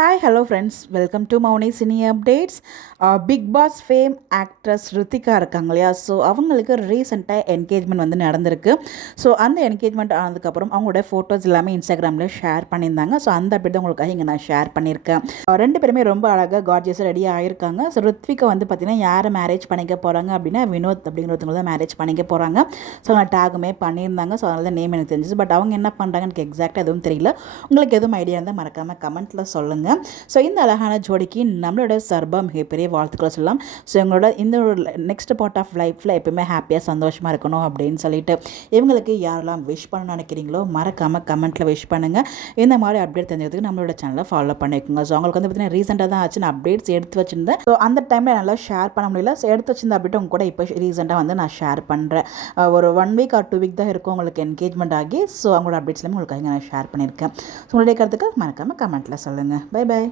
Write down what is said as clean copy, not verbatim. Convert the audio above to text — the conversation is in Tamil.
Hi, hello friends. Welcome to Mauni Cine Updates. Bigg Boss fame actress Rithika இருக்காங்க இல்லையா, ஸோ அவங்களுக்கு ரீசெண்டாக என்கேஜ்மெண்ட் வந்து நடந்திருக்கு. ஸோ அந்த என்கேஜ்மெண்ட் ஆனதுக்கப்புறம் அவங்களோட ஃபோட்டோஸ் எல்லாமே இன்ஸ்டாகிராமில் ஷேர் பண்ணியிருந்தாங்க. ஸோ அந்த அப்டேட் தான் உங்களுக்காக இங்கே நான் ஷேர் பண்ணியிருக்கேன். ரெண்டு பேருமே ரொம்ப அழகாக கார்ஜியஸாக ரெடி ஆகியிருக்காங்க. ஸோ ரித்விகா வந்து பார்த்திங்கன்னா யாரை மேரேஜ் பண்ணிக்க போகிறாங்க அப்படின்னா வினோத் அப்படிங்கிறவங்க தான் மேரேஜ் பண்ணிக்க போகிறாங்க. ஸோ அவங்க டேகுமே பண்ணியிருந்தாங்க. ஸோ அதனால தான் நேம் எனக்கு தெரிஞ்சிச்சு. பட் அவங்க என்ன பண்ணுறாங்க எனக்கு எக்ஸாக்டாக எதுவும் தெரியல. உங்களுக்கு எதுவும் ஐடியா இருந்தால் மறக்காமல் கமெண்ட்டில் சொல்லுங்கள். ஸோ இந்த அழகான ஜோடிக்கு நம்மளோட சார்பாக மிகப்பெரிய வாழ்த்துக்களை சொல்லலாம். ஸோ இவங்களோட இந்த ஒரு நெக்ஸ்ட் பார்ட் ஆஃப் லைஃப்பில் எப்பவுமே ஹாப்பியாக சந்தோஷமாக இருக்கணும் அப்படின்னு சொல்லிட்டு இவங்களுக்கு யாரெல்லாம் விஷ் பண்ணணும்னு நினைக்கிறீங்களோ மறக்காமல் கமெண்ட்டில் விஷ் பண்ணுங்கள். இந்த மாதிரி அப்டேட் தெரிஞ்சதுக்கு நம்மளோட சேனலை ஃபாலோ பண்ணிக்கோங்க. ஸோ அவங்களுக்கு வந்து பார்த்தீங்கன்னா ரீசெண்டாக தான் ஆச்சு, நான் அப்டேட்ஸ் எடுத்து வச்சிருந்தேன். ஸோ அந்த டைமில் நல்லா ஷேர் பண்ண முடியல. ஸோ எடுத்து வச்சிருந்த அப்டேட் உங்க கூட இப்போ ரீசெண்டாக வந்து நான் ஷேர் பண்ணுறேன். ஒரு 1 வீக் ஆர் 2 வீக் தான் இருக்கும் உங்களுக்கு என்கேஜ்மெண்ட் ஆகி. ஸோ அவங்களோட அப்டேட்ஸ் எல்லாமே உங்களுக்கு நான் ஷேர் பண்ணியிருக்கேன். ஸோ உங்களுடைய கருத்துக்கள் மறக்காமல் கமெண்ட்டில் சொல்லுங்கள். Bye by.